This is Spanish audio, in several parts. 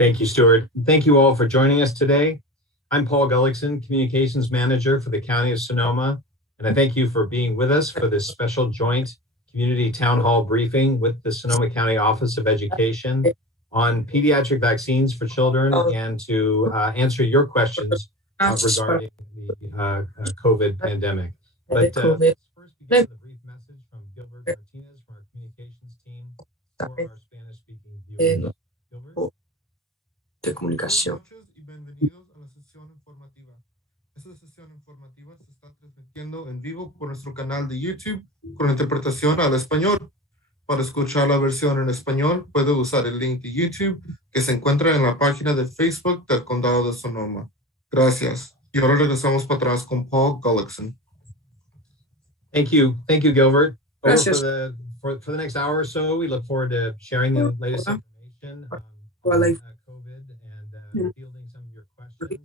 Thank you, Stuart. Thank you all for joining us today. I'm Paul Gullickson, Communications Manager for the County of Sonoma, and I thank you for being with us for this special joint community town hall briefing with the Sonoma County Office of Education on pediatric vaccines for children and to answer your questions regarding the COVID pandemic. But let's first begin with a brief message from Gilbert Martinez from our communications team for our Spanish-speaking viewers. Gilbert? De comunicación. Buenas noches y bienvenidos a la sesión informativa. Esta sesión informativa se está transmitiendo en vivo por nuestro canal de YouTube con interpretación al español. Para escuchar la versión en español, puede usar el link de YouTube que se encuentra en la página de Facebook del Condado de Sonoma. Gracias. Y ahora regresamos para atrás con Paul Gullickson. Thank you, Gilbert. Gracias. For the next hour or so, we look forward to sharing the latest information on COVID and fielding some of your questions.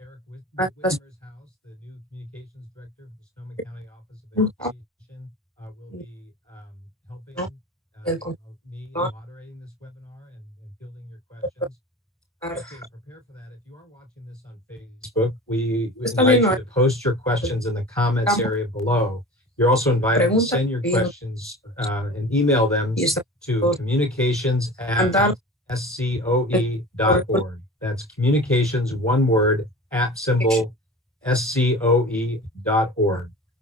Eric Whitmer's house, the new communications director for the Sonoma County Office of Education, will be helping me moderating this webinar and fielding your questions. To prepare for that, if you are watching this on Facebook, we invite you to post your questions in the comments area below. You're also invited to send your questions and email them to communications@scoe.org. That's communications, one word, @SCOE.org.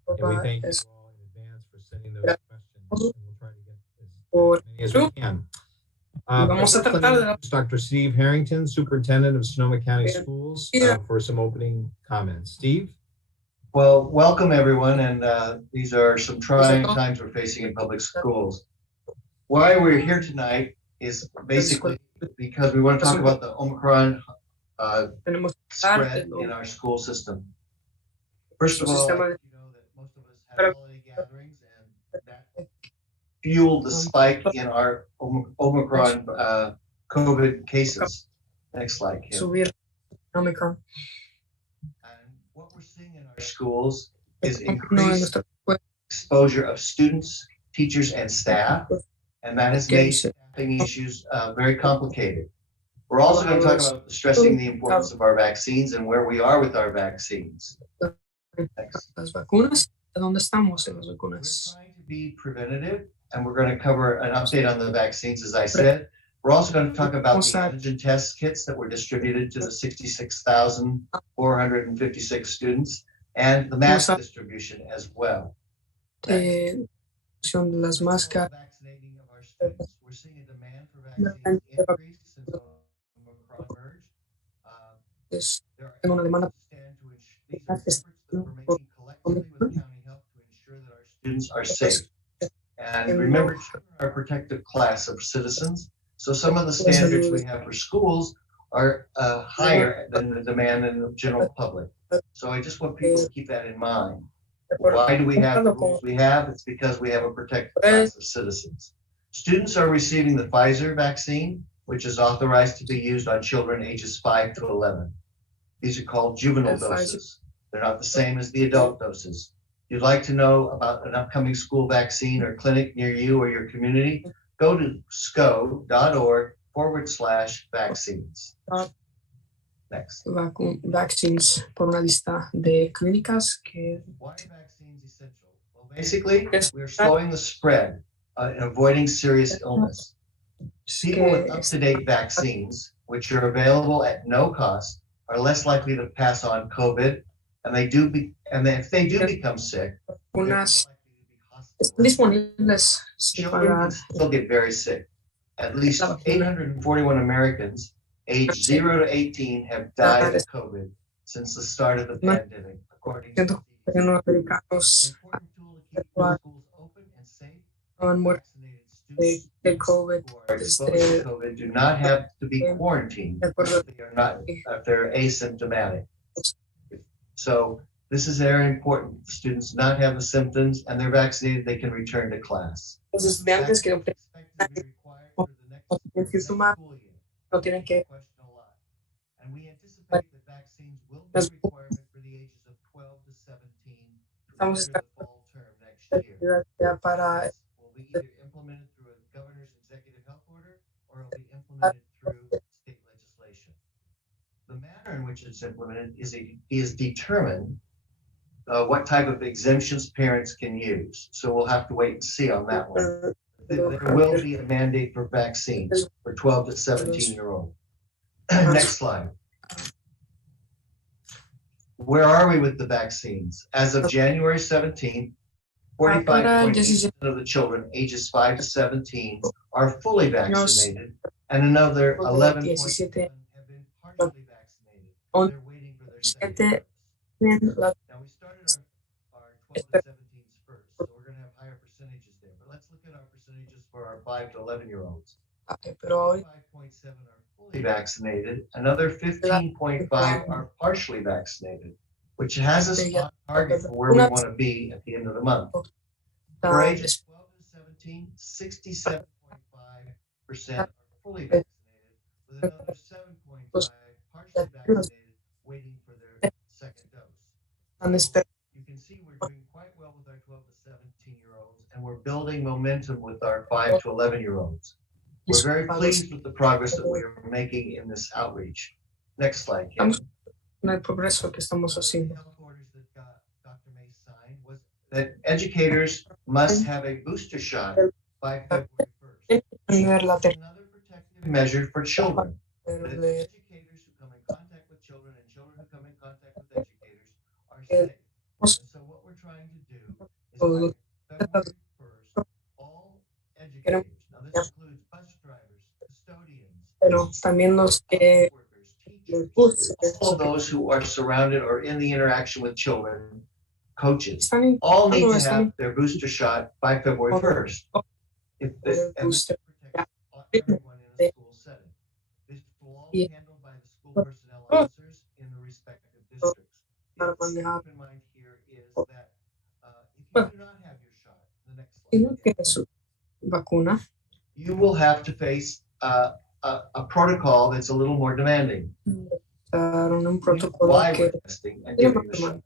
And we thank you all in advance for sending those questions, and we'll try to get as many as we can. Dr. Steve Harrington, Superintendent of Sonoma County Schools, for some opening comments. Steve? Well, welcome everyone, and these are some trying times we're facing in public schools. Why we're here tonight is basically because we want to talk about the Omicron spread in our school system. First of all, you know that most of us have holiday gatherings, and that fueled the spike in our Omicron COVID cases. Next slide, Kim. Omicron. What we're seeing in our schools is increased exposure of students, teachers, and staff, and that has made staffing issues very complicated. We're also going to talk about stressing the importance of our vaccines and where we are with our vaccines. Next. Las vacunas, ¿dónde estamos en las vacunas? We're trying to be preventative, and we're going to cover an update on the vaccines, as I said. We're also going to talk about the antigen test kits that were distributed to the 66,456 students and the mask distribution as well. Las máscaras. Vaccinating of our students. We're seeing a demand for vaccines increase since Omicron emerged. There are efforts to stand to these efforts that we're making collectively with county help to ensure that our students are safe. And remember, children are a protective class of citizens. So some of the standards we have for schools are higher than the demand in the general public. So I just want people to keep that in mind. Why do we have the rules we have? It's because we have a protected class of citizens. Students are receiving the Pfizer vaccine, which is authorized to be used on children ages 5 to 11. These are called juvenile doses. They're not the same as the adult doses. If you'd like to know about an upcoming school vaccine or clinic near you or your community, go to sco.org/vaccines. Next. Vaccines por una lista de clínicas que. Why vaccines essential? Well, basically, we're slowing the spread and avoiding serious illness. People with up-to-date vaccines, which are available at no cost, are less likely to pass on COVID, and if they do become sick, disponibles children still get very sick. At least 841 Americans aged 0 to 18 have died of COVID since the start of the pandemic, according to the CDC. Important tool to keep schools open and safe. Vaccinated students who are exposed to COVID do not have to be quarantined if they're asymptomatic. So this is very important. Students not have the symptoms and they're vaccinated, they can return to class. Los estudiantes que no tienen que. And we anticipate that vaccines will be a requirement for the ages of 12 to 17 through the fall term next year. Will be either implemented through a governor's executive health order or it will be implemented through state which it's implemented is determine what type of exemptions parents can use. So we'll have to wait and see on that one. There will be a mandate for vaccines for 12 to 17-year-old. Next slide. Where are we with the vaccines? As of January 17th, 45.8% of the children ages 5 to 17 are fully vaccinated, and another 11.7% have been partially vaccinated. They're waiting for their second dose. Now we started our 12 to 17s first, so we're going to have higher percentages there. But let's look at our percentages for our 5 to 11-year-olds. 5.7 are fully vaccinated. Another 15.5 are partially vaccinated, which has us on target for where we want to be at the end of the month. For ages 12 to 17, 67.5% are fully vaccinated, with another 7.5 partially vaccinated, waiting for their second dose. So you can see we're doing quite well with our 12 to 17-year-olds, and we're building momentum with our 5 to 11-year-olds. We're very pleased with the progress that we are making in this outreach. Next slide, Kim. El progreso que estamos haciendo. Health orders that Dr. May signed was that educators must have a booster shot by February 1st. Another protective measure for children. That educators who come in contact with children and children who come in contact with educators are safe. And so what we're trying to do is by February 1st, all educators, now this includes bus drivers, custodians, Pero también los que all of those who are surrounded or in the interaction with children, coaches, all need to have their booster shot by February 1st. If this protects everyone in a school setting. This will all be handled by the school personnel officers in the respective districts. What to keep in mind here is that if you do not have your shot, the next slide, you will have to face a protocol that's a little more demanding. Testing and giving the shot.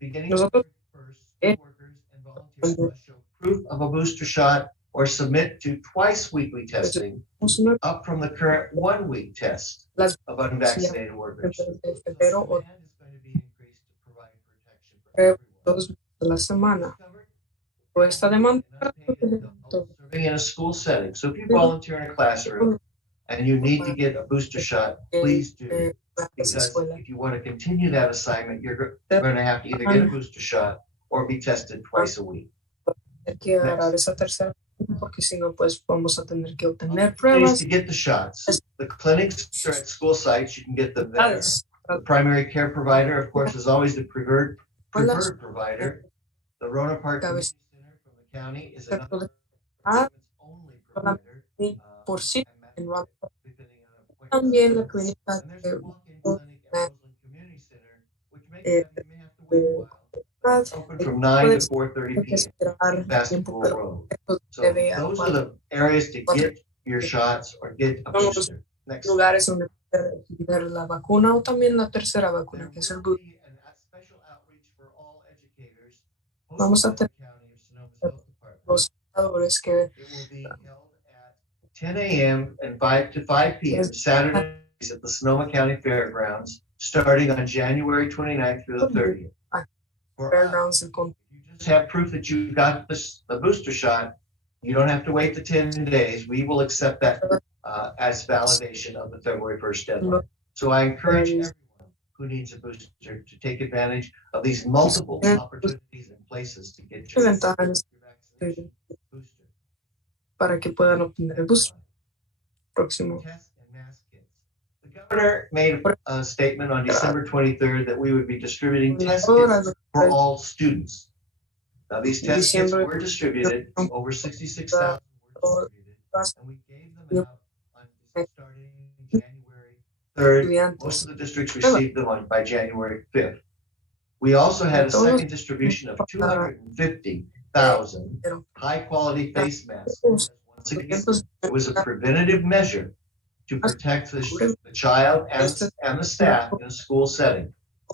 Beginning of February 1st, workers and volunteers must show proof of a booster shot or submit to twice weekly testing, up from the current 1-week test of unvaccinated workers. So demand is going to be increased to provide protection for everyone. Serving in a school setting. So if you volunteer in a classroom and you need to get a booster shot, please do. Because if you want to continue that assignment, you're going to have to either get a booster shot or be tested twice a week. Porque si no, pues vamos a tener que obtener pruebas. To get the shots, the clinics are at school sites. You can get them there. The primary care provider, of course, is always the preferred provider. The Rona Park Community Center from the county is another only provider. Por sí, en también la clínica de Community Center, which makes you may have to wait a while. Open from 9 to 4:30 p.m. Basketball Road. So those are the areas to get your shots or get a booster. Next. Lugares donde recibir la vacuna o también la tercera vacuna, que es el booster. Vamos a tener los educadores que 10 a.m. and 5 to 5 p.m. Saturdays at the Sonoma County Fairgrounds, starting on January 29th through the 30th. Fairgrounds if you just have proof that you got the booster shot, you don't have to wait the 10 days. We will accept that as validation of the February 1st deadline. So I encourage everyone who needs a booster to take advantage of these multiple opportunities and places to get your vaccination booster. Para que puedan obtener el booster. Próximo. The governor made a statement on December 23rd that we would be distributing test kits for all students. Now, these test kits were distributed, over 66,000 were distributed, and we gave them out starting January 3rd. Most of the districts received them by January 5th. We also had a second distribution of 250,000 high-quality face masks. Once again, it was a preventative measure to protect the child and the staff in a school setting.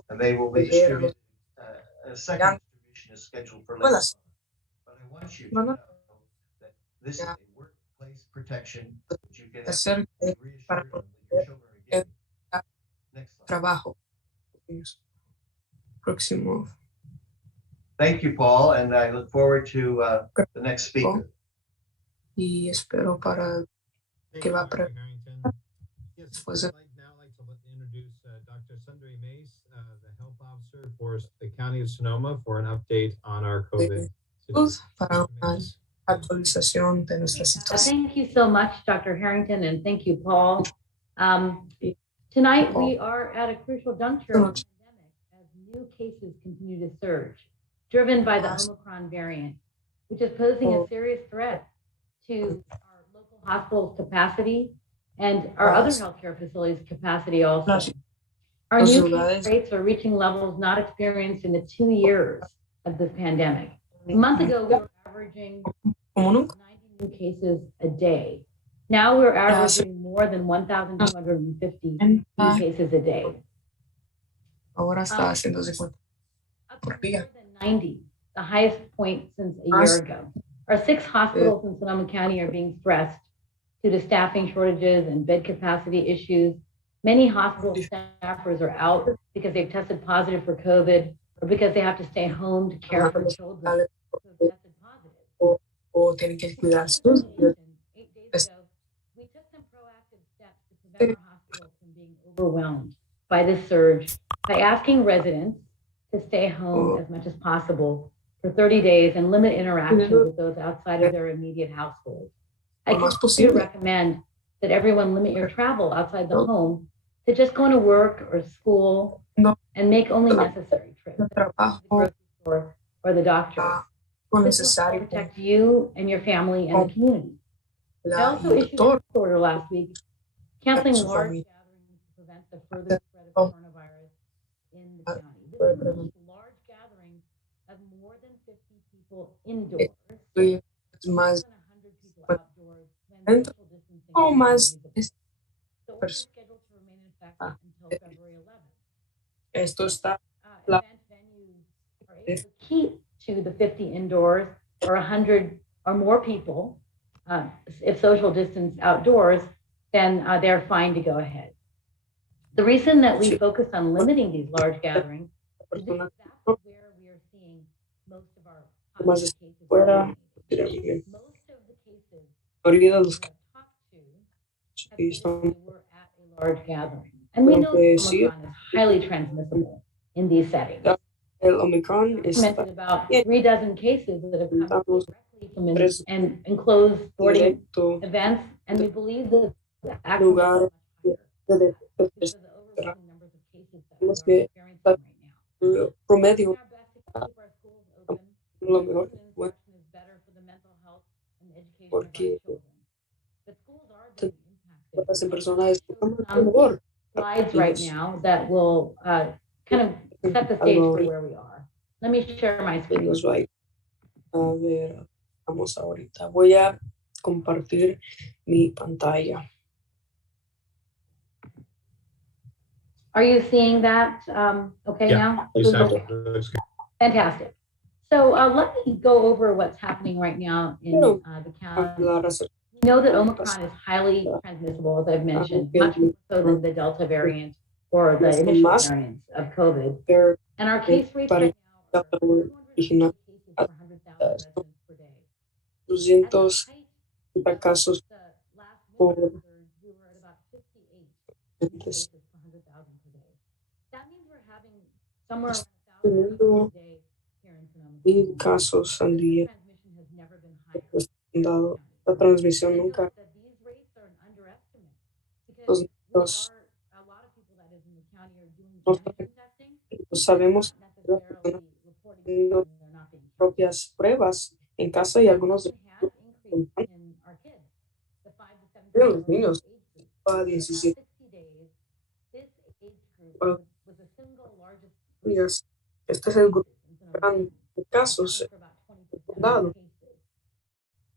And they will be distributed. A second distribution is scheduled for later. But I want you to know that this is a workplace protection that you can have reassured that your children are getting. Next slide. trabajo. Próximo. Thank you, Paul, and I look forward to the next speaker. Y espero para Thank que you, va a Dr. Harrington. Yes, Pues, I'd now like to introduce Dr. Sundari Mace, the health officer for the County of Sonoma, for an update on our COVID situation. para una actualización de nuestra situación. Thank you so much, Dr. Harrington, and thank you, Paul. Tonight, we are at a crucial juncture of the pandemic as new cases continue to surge, driven by the Omicron variant, which is posing a serious threat to our local hospitals' capacity and our other healthcare facilities' capacity also. Our new case rates are reaching levels not experienced in the 2 years of this pandemic. A month ago, we were averaging 90 new cases a day. Now we're averaging more than 1,250 new cases a day. Ahora está haciéndose Up to more than 90, the highest point since a year ago. Our 6 hospitals in Sonoma County are being stressed due to staffing shortages and bed capacity issues. Many hospital staffers are out because they've tested positive for COVID or because they have to stay home to care for children who have tested positive. O tienen que cuidar sus 8 days ago, we took some proactive steps to prevent our hospitals from being overwhelmed by this surge by asking residents to stay home as much as possible for 30 days and limit interactions with those outside of their immediate household. I continue to recommend that everyone limit your travel outside the home to just going to work or school and make only necessary trips to the grocery store or the doctor. This will help protect you and your family and the community. I also issued an order last week canceling large gatherings to prevent the further spread of coronavirus in the county. This includes large gatherings of more than 50 people indoors, más than 100 people outdoors when social distancing o más is feasible. The order is scheduled to remain in effect until February 11th. esto está Event venues are able to keep to the 50 indoors or 100 or more people. If social distance outdoors, then they're fine to go ahead. The reason that we focus on limiting these large gatherings is because that's where we are seeing most of our positive cases. fuera Most of the cases ahorita we los have talked to have que said están they were at a large gathering. And we know that Omicron is highly transmissible in these settings. el Omicron We está mentioned about 3 dozen cases that have come directly from and enclosed sporting directo events, and we believe that the actual lugar numbers are higher because of the overwhelming numbers of cases that we are experiencing right now. promedio We're doing our best to keep our schools open. lo mejor Social interaction is better for the mental health and education of our porque children. But schools are being impacted. las personas están Some mejor slides right now that will kind of set the stage for where we are. Let me share my screen. los va a ver. Vamos ahorita. Voy a compartir mi pantalla. Are you seeing that okay now? Okay. Fantastic. So let me go over what's happening right now in the county. We know that Omicron is highly transmissible, as I've mentioned, much more so than the Delta variant or the initial variants of COVID. And our case rates right now are 200 cases per 100,000 residents per day. 200 casos The last winter surge, we were at about 58 cases per 100,000 per day. That means we're having somewhere around 1,000 cases a day here in Sonoma. 1000 casos al día. Transmission has never been higher. La transmisión I feel nunca. that these rates are an underestimate because Los- a lot of people that is in the county are doing antigen testing, sabemos not necessarily reporting no- when they're not being tested. propias pruebas en casa y algunos de Has increased in our kids, the 5 to 17 Pero los niños, age group. a In the 17 last 60 days, this age group Bueno. was the single largest días. Este es el grupo in Sonoma grande County, de casos. accounting for about 20% of condado. cases.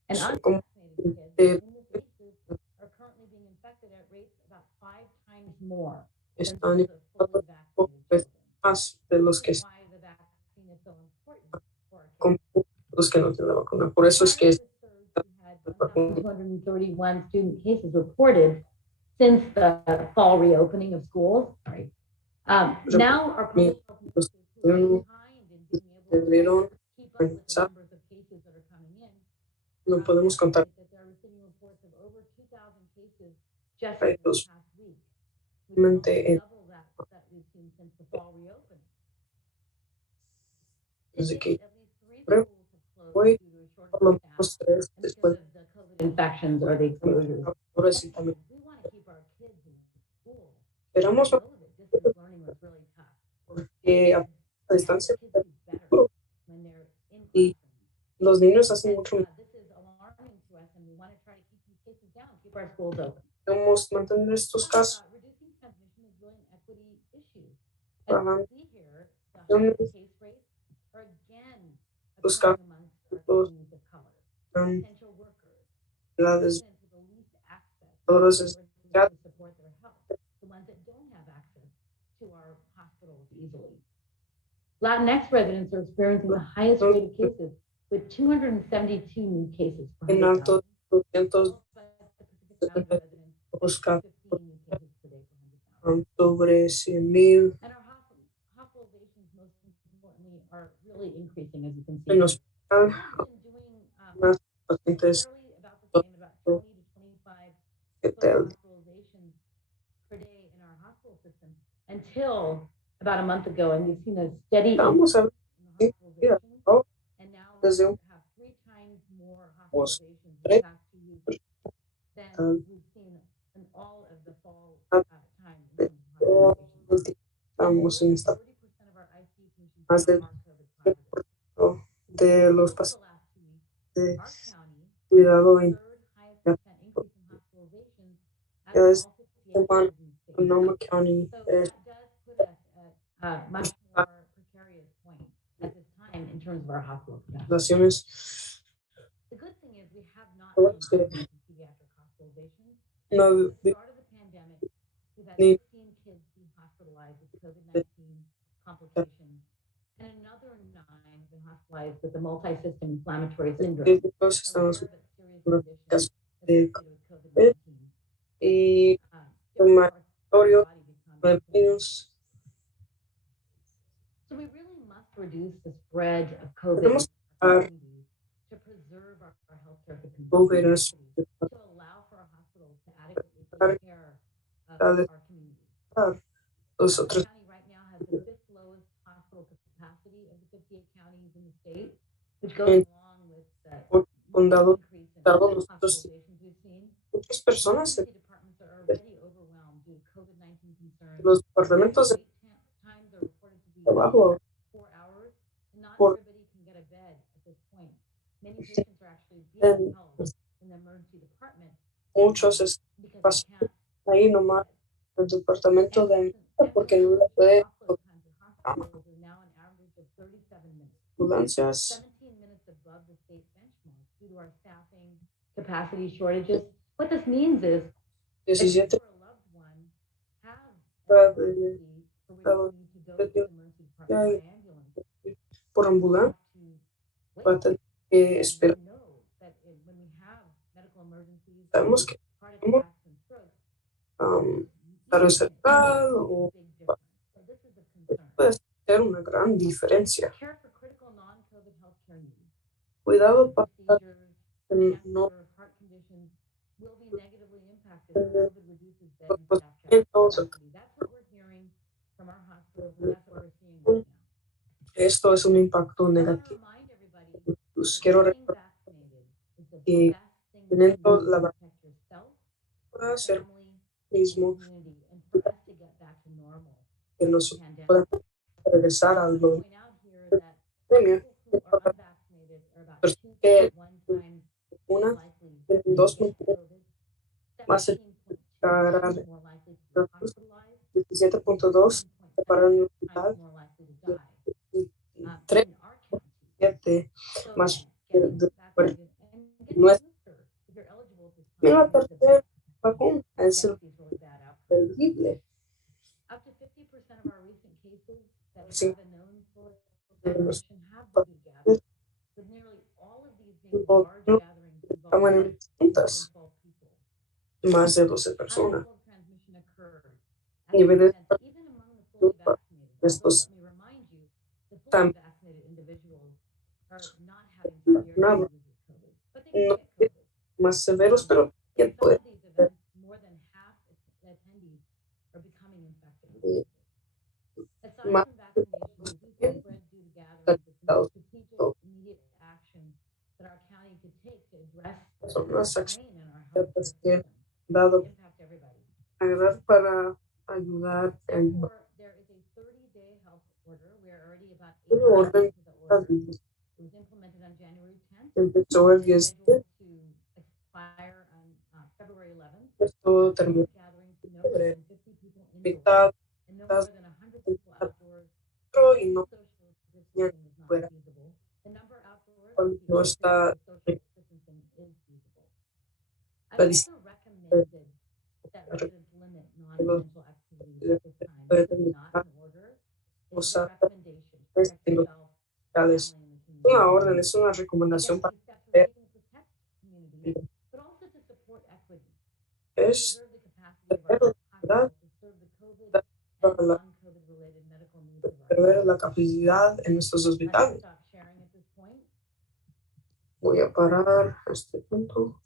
And So, como unvaccinated eh, kids in this age group are currently being infected at rates about 5 times more than están those of fully vaccinated children. más de los que That's why the vaccine is so important for our kids. con los que no tienen la vacuna. Por eso es que Prior to the surge, we had 1,231 student cases reported since the fall reopening of schools. Sorry. Now our public health nurses who are behind in being able to keep up with the numbers of cases that are coming in. No podemos contar. That they're receiving reports of over 2,000 cases just in the past week. Double that we've seen since the fall reopening. Desde que At least 3 schools have closed due to a shortage of staff and because después of the COVID infections or the exposures. ahora sí también We want to keep our kids in school. esperamos We know that distance learning was really tough. porque a distancia Kids do better when they're in y classrooms. los niños hacen And, mucho. this is alarming to us, and we want to try to keep these cases down, keep our schools open. Debemos mantener estos casos. Reducing transmission is really an equity issue. Ajá. As we see here, the highest case rates are again Los occurring amongst our casos communities of color, son essential workers, edades residents with the least access todos to support their health, the ones that don't have access to our hospitals easily. Latinx residents are experiencing the highest rate of cases, with 272 new cases per en 100,000. alto 200 Followed by the Pacific Island residents, los casos 15 new cases per day per 100,000. sobre 100,000 And our hospitalizations, most importantly, are really increasing, as you can see. en hospital. We've been doing Más pacientes fairly about the same, about 20 to 25 que total hospitalizations per day in our hospital system until about a month ago, and we've seen a steady Estamos a increase in the hospitalizations, oh, and now we desde have 3 times more hospitalizations in the past 2 weeks than we've seen in all of the fall time in terms of hospitalizations. estamos en esta 30% of our ICU patients más del are COVID positive. de los Over the pacientes last 2 weeks, de our county cuidado third en highest percent increase in hospitalizations out ya of es all 58 Sonoma, counties in the state. Sonoma County. So that does put us at a much more precarious point at this time in terms of our hospital capacity. Relaciones The good thing is we have not Bueno, seen sí. increase in pediatric hospitalizations. no Since the start of the pandemic, we've had Ni- 15 kids being hospitalized with COVID-19 complications, and another 9 have been hospitalized with the multi-system inflammatory syndrome, críticos a estamos rare but serious los condition casos associated de with COVID-19. y Different parts of the laboratorio body become de inflamed. niños. So we really must reduce the spread of COVID Tenemos in our communities to preserve our healthcare COVID capacity, to allow for our hospitals to adequately take care of our communities. los Our otros county right now has the 5th lowest hospital capacity of the 58 counties in the state, which goes En along with the condado increase in nosotros hospitalizations we've seen. muchas personas Emergency departments are already overwhelmed due to COVID-19 concerns. los departamentos de Wait times are reported to be trabajo 4 hours, and not por- everybody can get a bed at this point. Many patients are actually being en held in the emergency department muchos because they can't. ahí nomás el departamento de porque no le puede Hospitals are now an average of 37 minutes. ambulancias 17 minutes above the state benchmark due to our staffing capacity shortages. What this means is if you 17 or a loved one have Cada- an emergency for which you need to go to the emergency department by ambulance, por you ambulancia have to va a wait. tener que esperar. We know that when we have medical emergencies, Sabemos que heart attacks and strokes, estar encerrado o big difference. So this is a concern. puede ser una gran diferencia. Care for critical non-COVID healthcare needs. Cuidado para Procedures, no cancer, heart conditions will be negatively impacted as COVID reduces bed and Pues, staff entonces- capacity. That's what we're hearing from our hospitals, and that's what we're seeing right now. esto es un impacto I want to negativo. remind everybody Pues that quiero getting recordar vaccinated is the que best thing you can teniendo do la to protect yourself, para your hacer family, mismo and community, and for us to get back to normal que nos pandemic. pueda regresar I a want to lo point out here that pandemia. people who are unvaccinated are about Pero 2.1 times Una likely de to dos get COVID, más 17.2 cara times de more likely to be hospitalized, 17.2 7.7 para el hospital, times more likely to die. 3 In our county. 7 So más getting de vaccinated and getting no a es- booster if you're eligible at this y la time. tercera vacuna es Against these really bad outcomes. elegible. Up to 50% of our recent cases that Sí. have a known source of transmission have been gathered, with nearly all of these being No, large no, gatherings estaban involving en juntas, 12 people. más de 12 personas. High level of transmission occurred at Niveles the event, even among the fully estos let me remind you, the fully Tam- vaccinated individuals are not having severe vacunado disease with COVID, but they no can get COVID. más severos, pero In que some puede of these events, more than half the attendees are becoming infected with COVID. Aside más from vaccinations, we see spread due to gatherings with some strategic immediate action that our county could take to address son las the strain in our healthcare acciones que system. han dado Impact everybody. agarrar para ayudar en Therefore, there is a 30-day health order. We are already about 8 el months orden into the order. It was implemented on January 10th. empezó el 10 Scheduled to expire on February 11th. esto terminó Gatherings to no more than 50 people indoors mitad and no more than 100 people outdoors. y no Social distancing was not fuera. feasible. The number outdoors Cuando people está social distancing is feasible. I la also recommended that residents limit non-essential activities at this time. This is not an order. It's a recommendation to protect yourself, distancias family, and the community. una orden, es una recomendación Again, para these steps are taken to protect community, but also to support equity. To es preserve the capacity of our hospitals to serve the COVID and la- non-COVID related medical needs of our perder la capacidad en nuestros I can hospitales. stop sharing at this point. Voy a parar a este punto.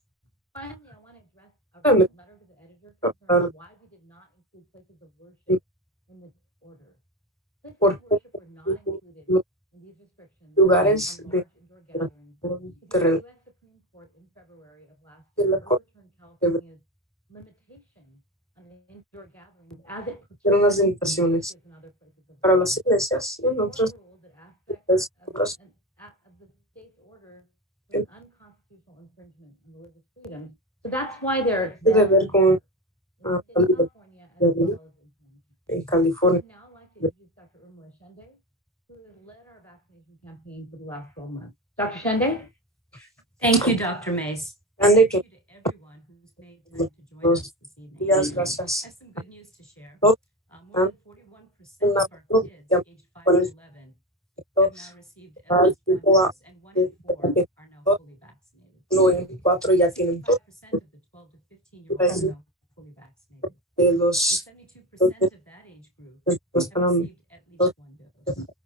Finally, I want to address a Dame. letter to the editor concerning why we did not include places of worship in this order. Places ¿Por of qué worship were not included in these restrictions lugares on de large indoor gatherings because the terreno U.S. Supreme Court in February of last de year la Corte overturned California's limitation on the indoor gatherings as it tiene unas pertains to limitaciones churches and other places of para worship. las iglesias y en The otras court ruled that aspects otras of the state's order was an unconstitutional infringement on religious freedom. So that's why they're tiene que ver con in California as well as in California. en California. I'd now like to introduce Dr. Urmila Shende, who has led our vaccination campaign for the last 12 months. Dr. Shende? Thank you, Dr. Mace. Grande Thank que you to everyone who's made time to join us this evening. días, I gracias. have some good news to share. Dos, More than 41% of our kids aged 5 to 11 have now received at least one dose, and 1 in 4 are now fully vaccinated. 1 en 4 ya tienen 5% of the 12 to 15-year-olds are now fully vaccinated. de And los 72% of that age group que have están received at least 1 dose.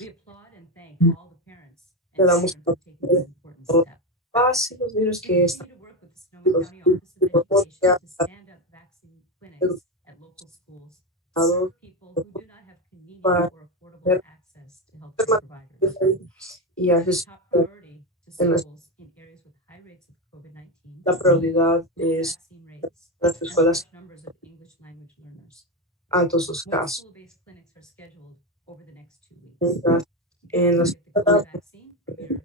We applaud and thank all the parents Le and damos children for taking this important step. paz y los niños que We están continue to work with the Sonoma County Office of Education to stand up vaccine clinics at local schools to serve people who do not have convenient or affordable access to healthcare providers. y a This is Jesús. top priority to schools in areas with high rates of COVID-19, La prioridad low es vaccine rates, las and escuelas large numbers of English language learners. altos sus More casos. school-based clinics are scheduled over the next 2 weeks. Mientras You can en also las get the COVID vaccine from your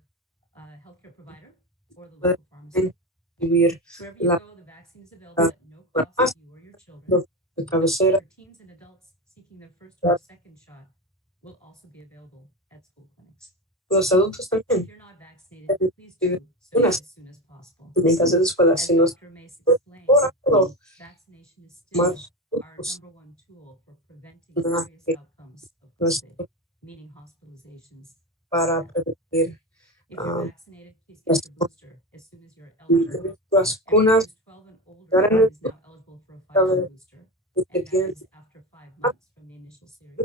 healthcare provider or the local pharmacy. vivir Wherever you la go, the vaccine is available at no cost to you or your children. de cabecera For teens and adults seeking their first or second shot will also be available at school clinics. los adultos If también you're not vaccinated, please do so as soon as possible. en las escuelas As si nos Dr. Mace explained, orando vaccination is still más our #1 tool for preventing serious outcomes of COVID, meaning hospitalizations. para prevenir If you're vaccinated, please get your booster as soon as you're eligible. las Everyone vacunas who's 12 and older is now eligible for a Pfizer booster, que and that tienen is after 5 months from the initial series.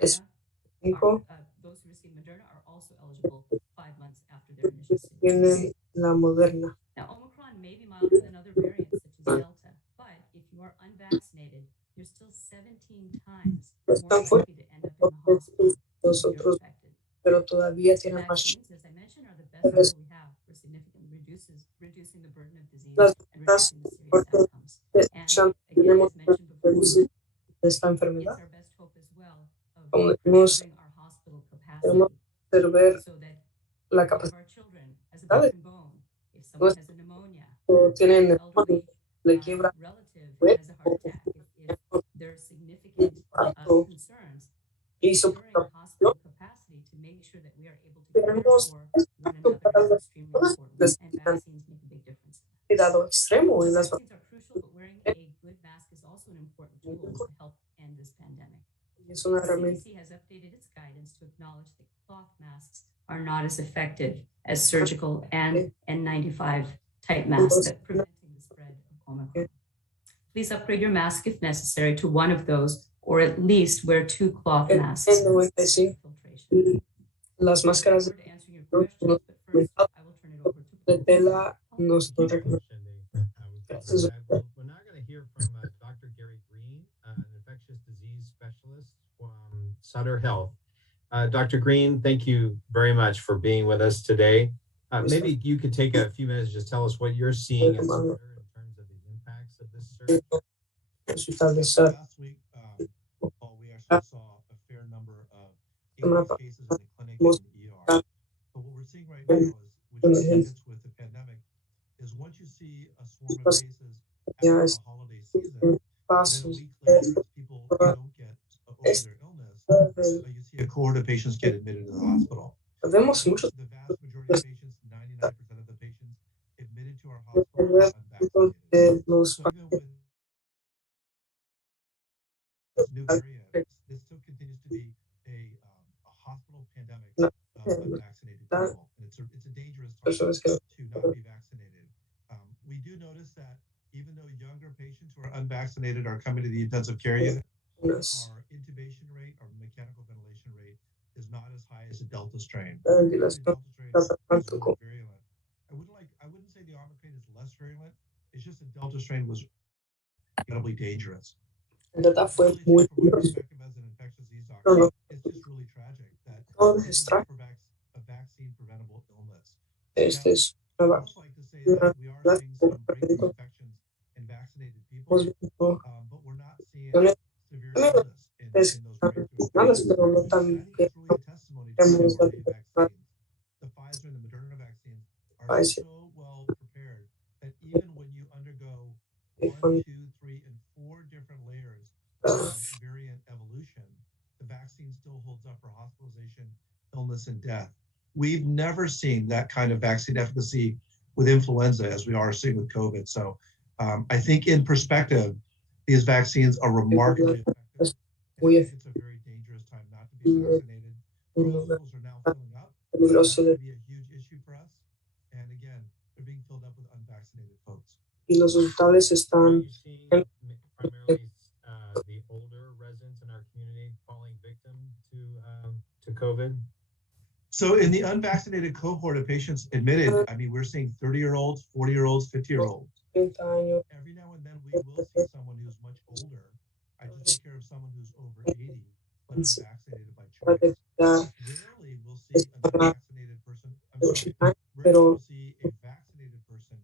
es Moderna, 5 those who receive Moderna are also eligible 5 months after their initial series. tienen la Moderna. Now, Omicron may be milder than other variants such as Delta, but if you are unvaccinated, you're still 17 times more likely to end up in the hospital if Los you're otros, infected. pero todavía tienen más Vaccines, as I mentioned, are the best tool we have for significantly reducing the burden of disease Las and reducing the serious outcomes. And chance again, tenemos as mentioned before, reducir esta it's enfermedad. our best hope as well of Como decimos, preserving our hospital tenemos capacity que ver so that la one of capacidad our children has a broken bone, if someone has a pneumonia, que tienen an elderly le quiebra relative has a heart attack, if there are significant concerns, hizo ensuring hospital capacity to make sure that we are able to care Tenemos for one another is extremely important, and vaccines make a big difference. cuidado extremo en las Vaccines are crucial, but wearing a good mask is also an important tool to help end this pandemic. es una The herramienta. CDC has updated its guidance to acknowledge that cloth masks are not as effective as surgical and N95 type masks at preventing the spread of Omicron. Please upgrade your mask if necessary to one of those or at least wear 2 cloth El masks. 95 Filtration. las máscaras Forward to answering your questions, but first I will turn it over to de Paul. tela no son Question recomendadas. Gracias. We're now going to hear from Dr. Gary Green, an infectious disease specialist from Sutter Health. Dr. Green, thank you very much for being with us today. Maybe you could take a few minutes, just tell us what you're seeing at Sutter in terms of the impacts of this surge. Last week, Paul, we actually saw a fair number of increased cases in the clinic and the ER. But what we're seeing right now is, which is with the pandemic, is once you see a swarm of cases after the holiday season, then a week later, people don't get over their illness, but you see a cohort of patients get admitted to the hospital. Vemos muchos The vast majority of patients, 99% of the patients admitted to our hospital are unvaccinated. de los So even with this new variant, this still continues to be a hospital pandemic of unvaccinated people. And it's a dangerous time personas que to not be vaccinated. We do notice that even though younger patients who are unvaccinated are coming to the intensive care unit, unas our intubation rate, our mechanical ventilation rate is not as high as the Delta strain. ventilación The Delta strain is tanto really virulent. I wouldn't say the Omicron is less virulent. It's just the Delta strain was incredibly dangerous. en verdad fue Really, muy from my duro. perspective as an infectious disease No, doctor, no, it's just really tragic that todo this es is extraño. a vaccine preventable illness. Este Now, es I'd una also like to say that we are seeing some breakthrough infections in vaccinated people, but we're not seeing severe illness in those breakthrough malas, infections. pero no And I tan think que it's really a testimony to the mRNA vaccines. The Pfizer and the Moderna vaccines are so well prepared that even when you undergo 1, 2, 3, and 4 different layers of variant evolution, the vaccine still holds up for hospitalization, illness, and death. We've never seen that kind of vaccine efficacy with influenza as we are seeing with COVID. So I think in perspective, these vaccines are remarkably effective. And I think it's a very dangerous time not to be vaccinated. Hospitals are now filling up. That's going to be a huge issue for us. And again, they're being filled up with unvaccinated folks. y los hospitales Are están you seeing primarily the older residents in our community falling victim to COVID? So in the unvaccinated cohort of patients admitted, I mean, we're seeing 30-year-olds, 40-year-olds, 50-years. 30 años. Every now and then we will see someone who's much older. I just took care of someone who's over 80, but unvaccinated by choice. Rarely we'll see an unvaccinated person, rarely we'll see a vaccinated person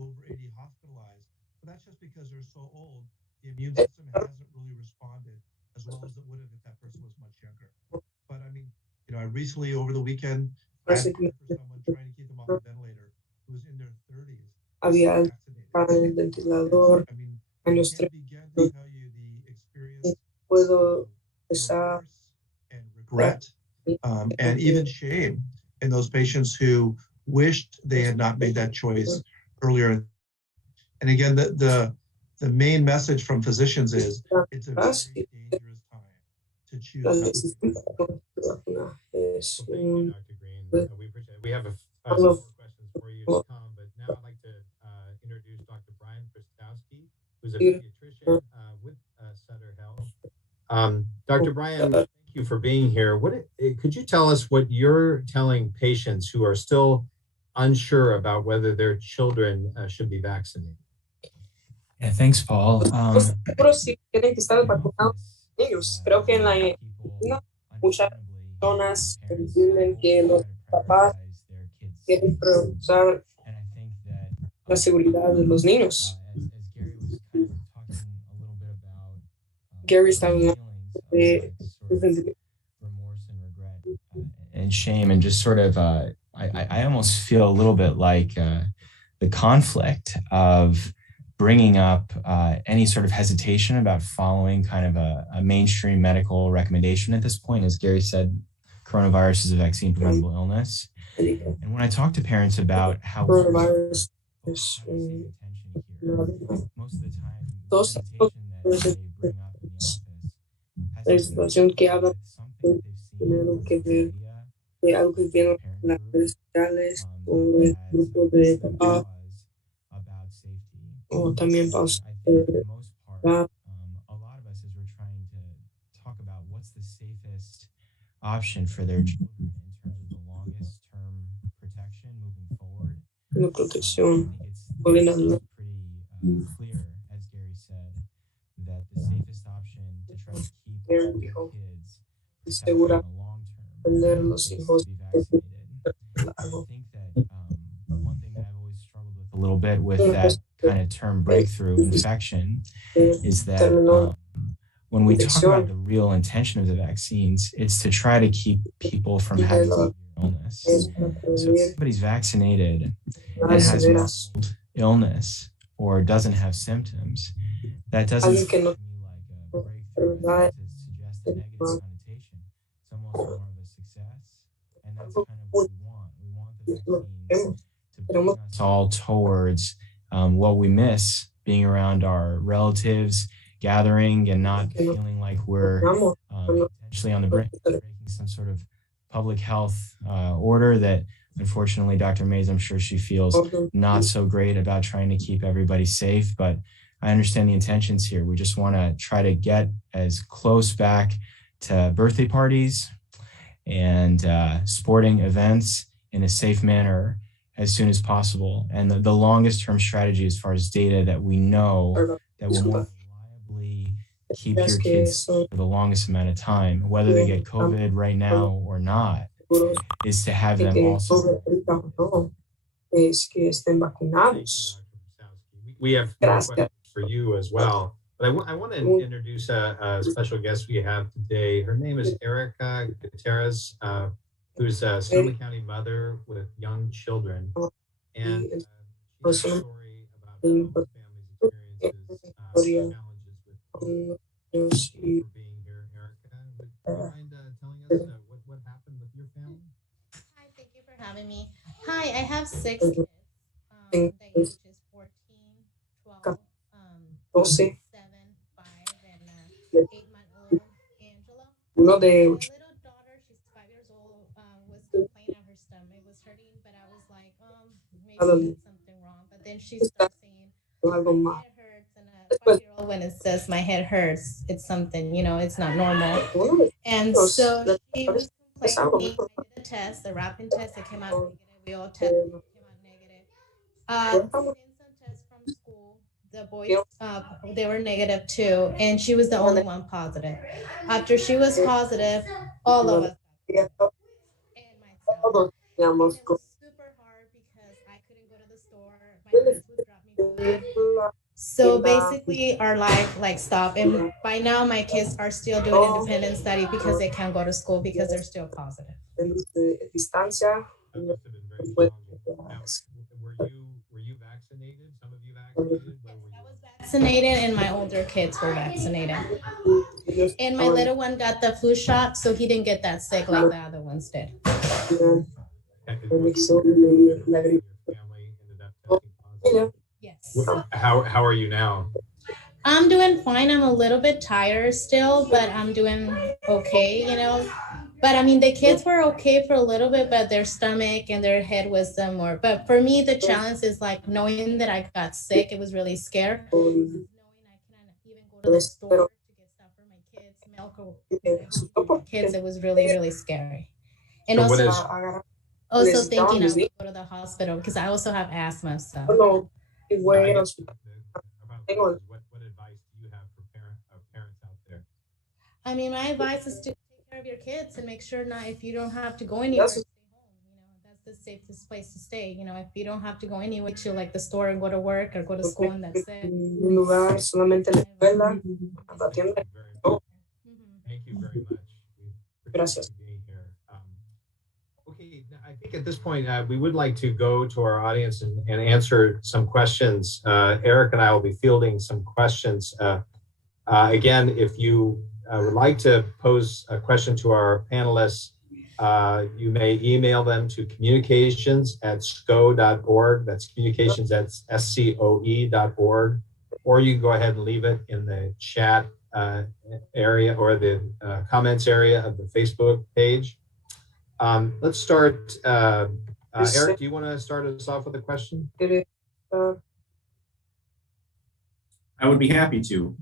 over 80 hospitalized. But that's just because they're so old, the immune system hasn't really responded as well as it would have if that person was much younger. But I mean, you know, I recently over the weekend had for someone trying to keep them off the ventilator who was in their 30s. Había Vaccinated. para el ventilador, I mean, I años can't begin to tell you the experience puedo of empezar remorse and regret and even shame in those patients who wished they had not made that choice earlier. And again, the main message from physicians is it's a very dangerous time to choose. la not to decisión be para vaccinated. poner es Well, thank you, un Dr. Green. We appreciate it. We have some more questions for you to come, but now I'd like to introduce Dr. Brian Kristowski, who's a pediatrician with Sutter Health. Dr. Brian, thank you for being here. Could you tell us what you're telling patients who are still unsure about whether their children should be vaccinated? Yeah, thanks, Paul. seguros si tienen que estar vacunados ellos. Creo que en la Argentina muchas personas entienden que los papás quieren priorizar la seguridad de los niños. Gary estaba hablando de remorse and regret and shame, and just sort of I almost feel a little bit like the conflict of bringing up any sort of hesitation about following kind of a mainstream medical recommendation at this point. As Gary said, coronavirus is a vaccine preventable illness. And when I talk to parents about how coronavirus most of the time, Dos- the hesitation that they bring up in the office has la situación que hablan something that they've primero seen que in ver media, de algo que vieron en las redes sociales o el grupo de papá about safety. o también pausa I think for the most part, a lot of us us as we're trying to talk about what's the safest option for their children in terms of the longest term protection moving forward. La I protección think it's vulnerable. pretty clear, as Gary said, that the safest option to try to keep their kids protected in the long term is to be vaccinated. I think that one thing that I've always struggled with a little bit with that kind of term breakthrough infection is that when we talk about the real intention of the vaccines, it's to try to keep people from having severe illness. So if somebody's vaccinated and has mild illness or doesn't have symptoms, that doesn't seem to me like a breakthrough. That suggests a negative connotation. It's almost more of a success, and that's kind of what we want. We want the vaccines to bring us all towards what we miss, being around our relatives, gathering, and not feeling like we're potentially on the brink of breaking some sort of public health order that, unfortunately, Dr. Mays, I'm sure she feels not so great about trying to keep everybody safe, but I understand the intentions here. We just want to try to get as close back to birthday parties and sporting events in a safe manner as soon as possible. And the longest term strategy as far as data that we know that will more reliably keep your kids for the longest amount of time, whether they get COVID right now or not, is to have them also. We have more questions for you as well, but I want to introduce a special guest we have today. Her name is Erica Gutierrez, who's a Sonoma County mother with young children, and she has a story about how her family's experiences, challenges with being here. Erica, would you mind telling us what happened with your family? Hi, thank you for having me. Hi, I have 6 kids. The age is 14, 12, 7, 5, and 8-month-old Angela. My little daughter, she's 5 years old, was complaining on her stomach. It was hurting, but I was like, maybe there's something wrong. But then she starts saying, my head hurts, and a 5-year-old, when it says my head hurts, it's something, it's not normal. And so she was complaining. I did a test, a rapid test, that came out negative. We all tested, it came out negative. Sent some tests from school. The boys, they were negative too, and she was the only one positive. After she was positive, all of us and myself. And it was super hard because I couldn't go to the store. My kids would drop me food. So basically our life stopped. And by now my kids are still doing independent study because they can't go to school because they're still positive. That must have been very challenging. Were you vaccinated? Some of you vaccinated? I was vaccinated and my older kids were vaccinated. And my little one got the flu shot, so he didn't get that sick like the other ones did. Yes. How are you now? I'm doing fine. I'm a little bit tired still, but I'm doing okay, But I mean, the kids were okay for a little bit, but their stomach and their head was more. But for me, the challenge is knowing that I got sick. It was really scary. Knowing I couldn't even go to the store to get stuff for my kids, milk or kids, it was really, really scary. And so also thinking I would go to the hospital because I also have asthma. So. What advice do you have for parents out there? I mean, my advice is to take care of your kids and make sure if you don't have to go anywhere, stay home. That's the safest place to stay. If you don't have to go anywhere to the store and go to work or go to school, and that's it. Thank you very much. Gracias. Okay, I think at this point, we would like to go to our audience and answer some questions. Eric and I will be fielding some questions. Again, if you would like to pose a question to our panelists, you may email them to communications@sco.org. That's communications@scoe.org. Or you can go ahead and leave it in the chat area or the comments area of the Facebook page. Let's start. Eric, do you want to start us off with a question? I would be happy to.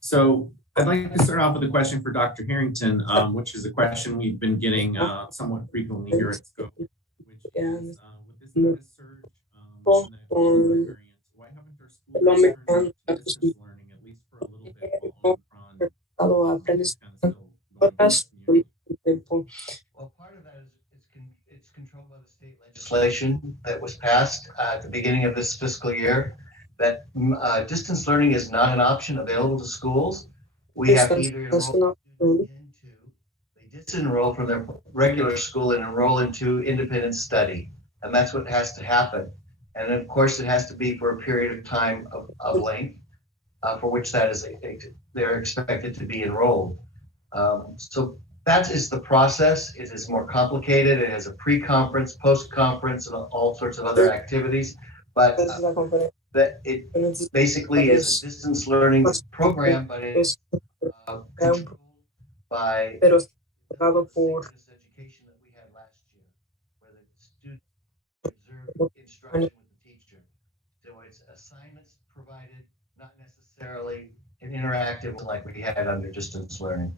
So I'd like to start off with a question for Dr. Harrington, which is a question we've been getting somewhat frequently here at Scope, which is with this data surge and the COVID variants, why haven't our schools returned to distance learning, at least for a little bit, while Omicron is kind of still going through the community? Well, part of that is it's controlled by the state legislation that was passed at the beginning of this fiscal year, that distance learning is not an option available to schools. We have to either enroll into, they disenroll from their regular school and enroll into independent study. And that's what has to happen. And of course, it has to be for a period of time of length, for which that is they're expected to be enrolled. So that is the process. It is more complicated. It has a pre-conference, post-conference, and all sorts of other activities. But that it basically is a distance learning program, but it's controlled by the synchronous education that we had last year, where the students observe instruction with the teacher. So it's assignments provided, not necessarily an interactive like we had under distance learning.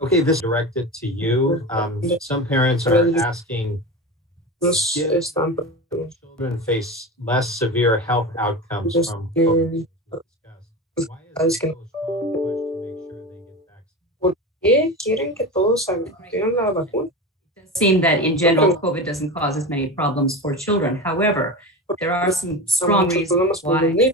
Okay, this is directed to you. Some parents are asking, if children face less severe health outcomes from COVID. Why is there still a strong push to make sure they get vaccinated? It does seem that in general, COVID doesn't cause as many problems for children. However, there are some strong reasons why children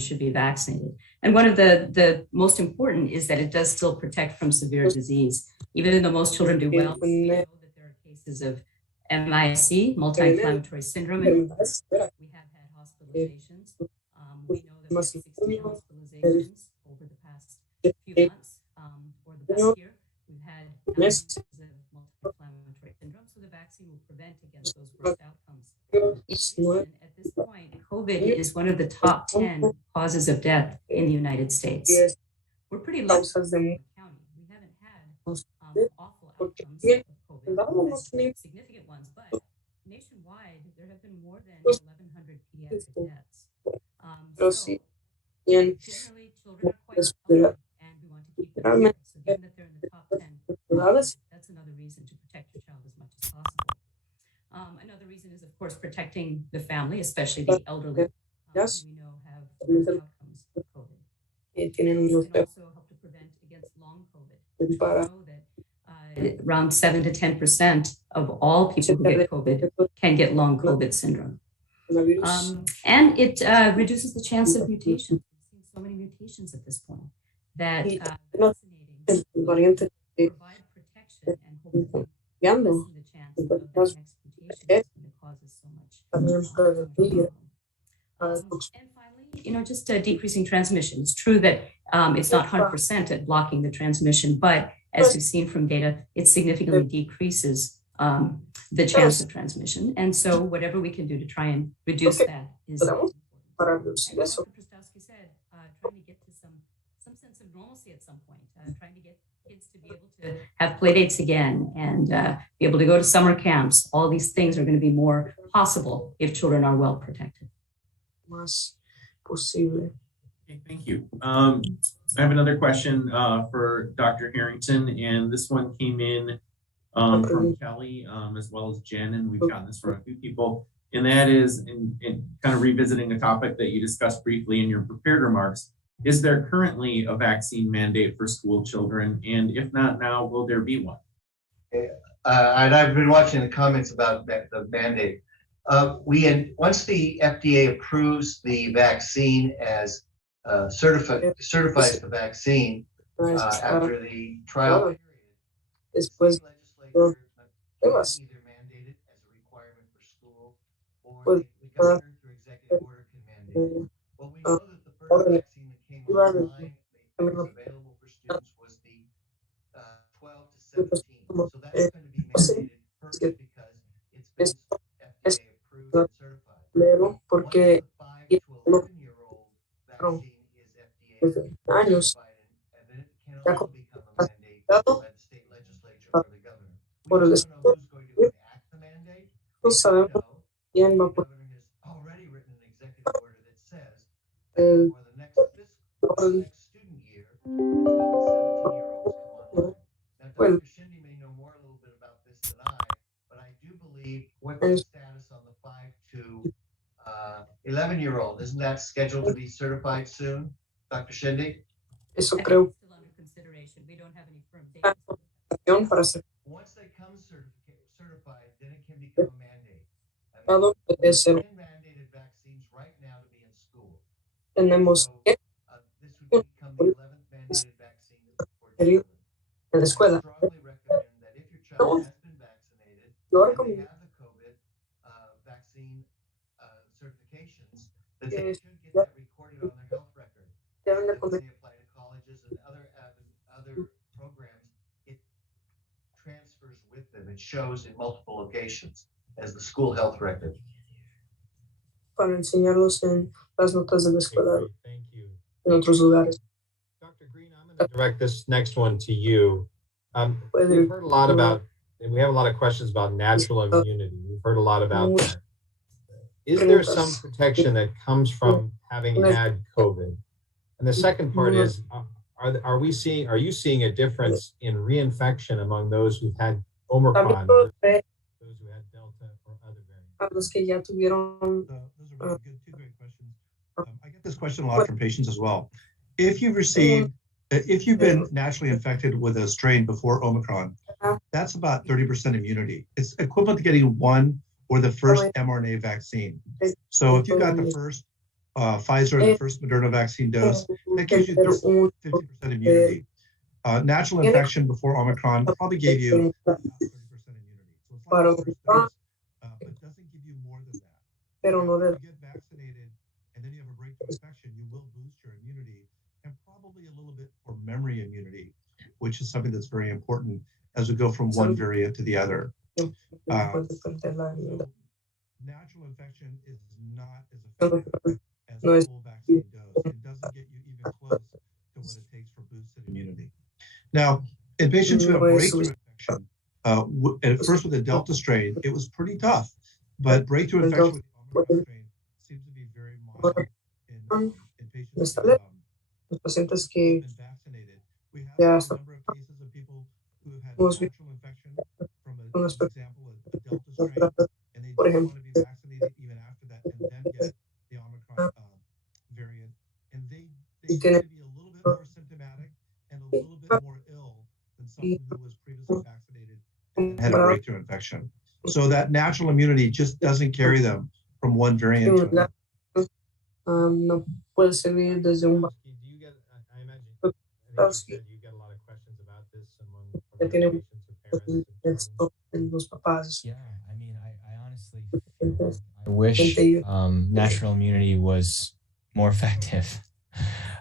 should be vaccinated. And one of the most important is that it does still protect from severe disease. Even though most children do well, we know that there are cases of MIC, multi-inflammatory syndrome. We have had hospitalizations. We know that we have 16 hospitalizations over the past few months or the past year. We've had cases of multi-inflammatory syndrome, so the vaccine will prevent against those worst outcomes. In addition, at this point, COVID is one of the top 10 causes of death in the United States. We're pretty lucky in the county. We haven't had awful outcomes of COVID, significant ones, but nationwide, there have been more than 1,100 pediatric deaths. So generally, children are quite healthy, and we want to keep them healthy. So given that they're in the top 10, that's another reason to protect your child as much as possible. Another reason is, of course, protecting the family, especially the elderly, who we know have worse outcomes of COVID. It can also help to prevent against long COVID. We know that around 7 to 10% of all people who get COVID can get long COVID syndrome. And it reduces the chance of mutations. We've seen so many mutations at this point that vaccinating provide protection and hopefully lessen the chance of that next mutation that causes so much. And finally, just decreasing transmission. It's true that it's not 100% at blocking the transmission, but as we've seen from data, it significantly decreases the chance of transmission. And so whatever we can do to try and reduce that is important. And as Dr. Prostowski said, trying to get to some sense of normalcy at some point, trying to get kids to be able to have play dates again and be able to go to summer camps. All these things are going to be more possible if children are well protected. Okay, thank you. I have another question for Dr. Harrington, and this one came in from Kelly as well as Jen, and we've gotten this from a few people. And that is, in kind of revisiting a topic that you discussed briefly in your prepared remarks, is there currently a vaccine mandate for school children? And if not now, will there be one? And I've been watching the comments about the mandate. Once the FDA approves the vaccine as certifies the vaccine after the trial period, the legislature either mandate it as a requirement for school, or the governor through executive order can mandate it. Well, we know that the first vaccine that came online that was available for students was the 12 to 17. So that's going to be mandated first because it's been FDA approved and certified. Once the 5 to 11-year-old vaccine is FDA certified, and then it can also become a mandate by the state legislature or the governor. We don't know who's going to enact the mandate. We know the governor has already written an executive order that says el For the next student year, 12 to 17-year-olds come online. Now, Well- Dr. Shindy may know more a little bit about this than I, but I do believe what's the status on the 5 to 11-year-old? Isn't that scheduled to be certified soon, Dr. Shindy? eso I think creo it's still under consideration. We don't have any firm que date. la para hacer Once they come certified, then it can become a mandate. I mean, Estado puede ser. 10 mandated vaccines right now to be in school. Tenemos So, que this would become the 11th mandated vaccine for Serio? children. en la I escuela. strongly recommend that if your child has been vaccinated Yo and they recomiendo have the COVID vaccine certifications, that they que should get that recorded on their health record. deben de That when comer they apply to colleges and other programs, it transfers with them. It shows in multiple locations as the school health record. para enseñarlos en las notas de la Okay, escuela great. Thank you. en otros lugares. Dr. Green, I'm going to direct this next one to you. Puede- We've heard a lot about, and we have a lot of questions about natural immunity. We've heard a lot about that. Is there some protection that comes from having had COVID? And the second part is, are you seeing a difference in reinfection among those who've had Omicron versus those who had Delta or other variants? A los que ya tuvieron Those are really good, two great questions. I get this question a lot from patients as well. If you've been naturally infected with a strain before Omicron, that's about 30% immunity. It's equivalent to getting one or the first mRNA vaccine. So if you got the first Pfizer or the first Moderna vaccine dose, that gives you 50% immunity. Natural infection before Omicron probably gave you about 30% immunity. So it's like the first dose, but doesn't give you more than that. pero no If le you get vaccinated and then you have a breakthrough infection, you will boost your immunity and probably a little bit for memory immunity, which is something that's very important as we go from one variant to the other. So natural infection is not as effective as a full vaccine dose. It doesn't get you even close to what it takes for boosted immunity. Now, in patients who have breakthrough infection, at first with the Delta strain, it was pretty tough, but breakthrough infection with the Omicron strain seems to be very mild in patients who have los pacientes que been vaccinated. We have ya a number of cases of people who have had natural infection from, for example, a Delta strain, and they por didn't ejemplo, want to be vaccinated even after that, and then get the Omicron variant, and they tend to be a little bit more symptomatic and a little bit more ill than someone who was previously vaccinated and had a breakthrough infection. So that natural immunity just doesn't carry them from one variant to another. no puede servir desde un Do you get, I imagine, I think you said you get a lot of questions about this among ya tiene patients or parents. texto en los papás. Yeah, I mean, I honestly feel like I wish natural immunity was more effective.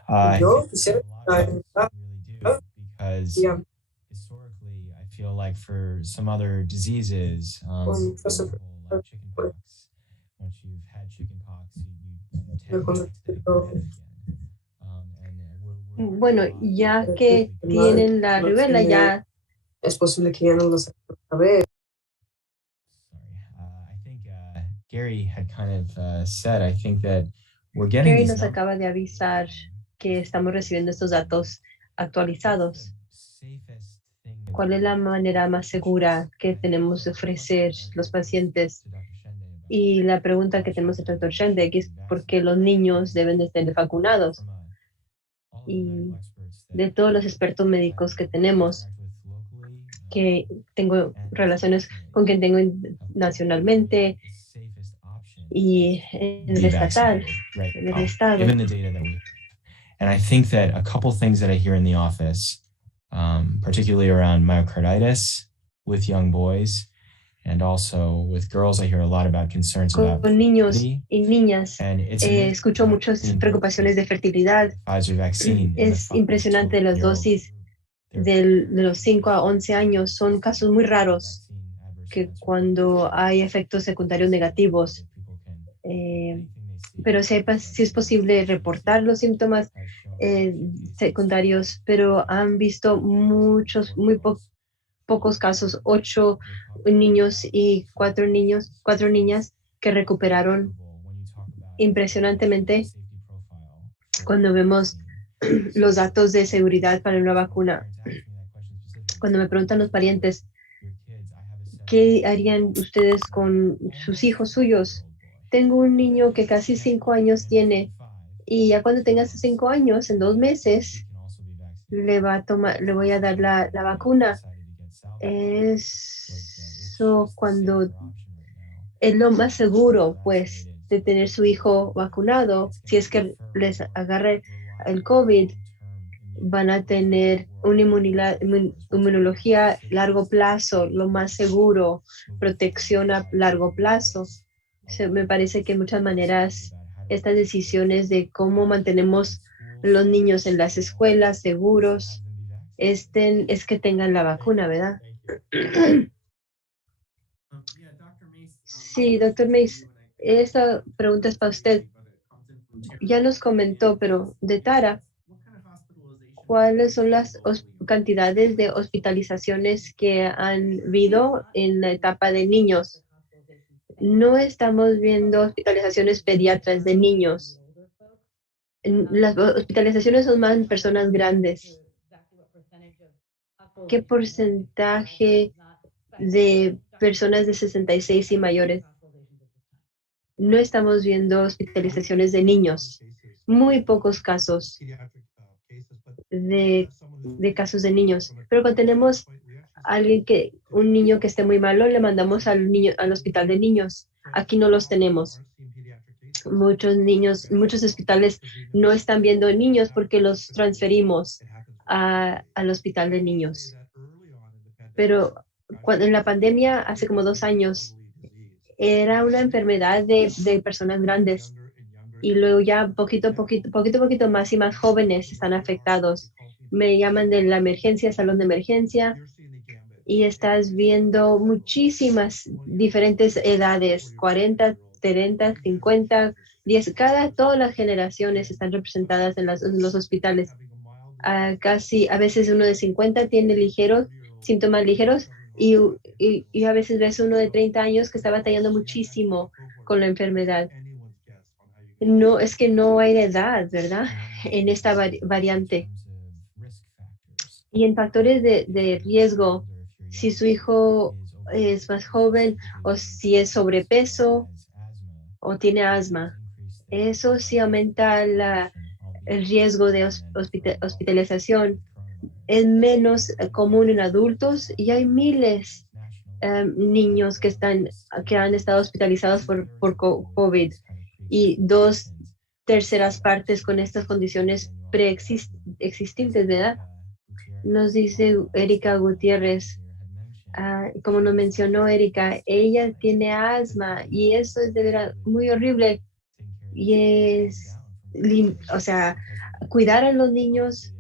I Yo think quisiera a lot of us really do, because Yeah. historically, I feel like for some other diseases, for example, like chickenpox, once you've had chickenpox, you tend not to get it again. And Bueno, ya que tienen la rubela, ya es posible que ya no lo sepan otra vez. Sorry, I think Gary had kind of said, I think that we're getting Gary these nos numbers. acaba de avisar que estamos recibiendo estos datos actualizados. Safest thing that ¿Cuál es la manera más segura que tenemos de ofrecer los pacientes? Y la pregunta que tenemos al Dr. Shendek es por qué los niños deben de estar vacunados. Y de todos los expertos médicos que tenemos, que tengo relaciones con quien tengo nacionalmente y en el estatal, en el estado. Given the data that we have. And I think that a couple things that I hear in the office, particularly around myocarditis with young boys, and also with girls, I hear a lot about concerns about Con niños fertility. y niñas, And it's escucho muchas preocupaciones de fertilidad. Pfizer vaccine. Es impresionante las dosis de los 5 a 11 años. Son casos muy raros que cuando hay efectos secundarios negativos, pero si es posible reportar los síntomas secundarios, pero han visto muy pocos casos, 8 niños y 4 niñas que recuperaron impresionantemente. cuando vemos los datos de seguridad para una vacuna. Cuando me preguntan los parientes, ¿qué harían ustedes con sus hijos suyos? Tengo un niño que casi 5 años tiene y ya cuando tenga esos 5 años, en 2 meses, le voy a dar la vacuna. Eso cuando es lo más seguro, pues, de tener su hijo vacunado. Si es que les agarre el COVID, van a tener una inmunología a largo plazo, lo más seguro, protección a largo plazo. Me parece que en muchas maneras estas decisiones de cómo mantenemos los niños en las escuelas seguros es que tengan la vacuna, ¿verdad? Sí, doctor Mace, esta pregunta es para usted. Ya nos comentó, pero de Tara, ¿cuáles son las cantidades de hospitalizaciones que han habido en la etapa de niños? No estamos viendo hospitalizaciones pediatras de niños. Las hospitalizaciones son más en personas grandes. ¿Qué porcentaje de personas de 66 y mayores? No estamos viendo hospitalizaciones de niños. Muy pocos casos de casos de niños. Pero cuando tenemos un niño que esté muy malo, le mandamos al hospital de niños. Aquí no los tenemos. Muchos hospitales no están viendo niños porque los transferimos al hospital de niños. Pero en la pandemia, hace como 2 años, era una enfermedad de personas grandes. Y luego ya poquito a poquito más y más jóvenes están afectados. Me llaman de la emergencia, salón de emergencia, y estás viendo muchísimas diferentes edades, 40, 30, 50, 10, todas las generaciones están representadas en los hospitales. Casi a veces uno de 50 tiene síntomas ligeros y a veces ves uno de 30 años que está batallando muchísimo con la enfermedad. No, es que no hay edad, ¿verdad? En esta variante. Y en factores de riesgo, si su hijo es más joven o si es sobrepeso o tiene asma, eso sí aumenta el riesgo de hospitalización. Es menos común en adultos y hay miles niños que han estado hospitalizados por COVID y 2/3 partes con estas condiciones preexistentes de edad. Nos dice Erika Gutierrez, como nos mencionó Erika, ella tiene asma y eso es de verdad muy horrible. Y cuidar a los niños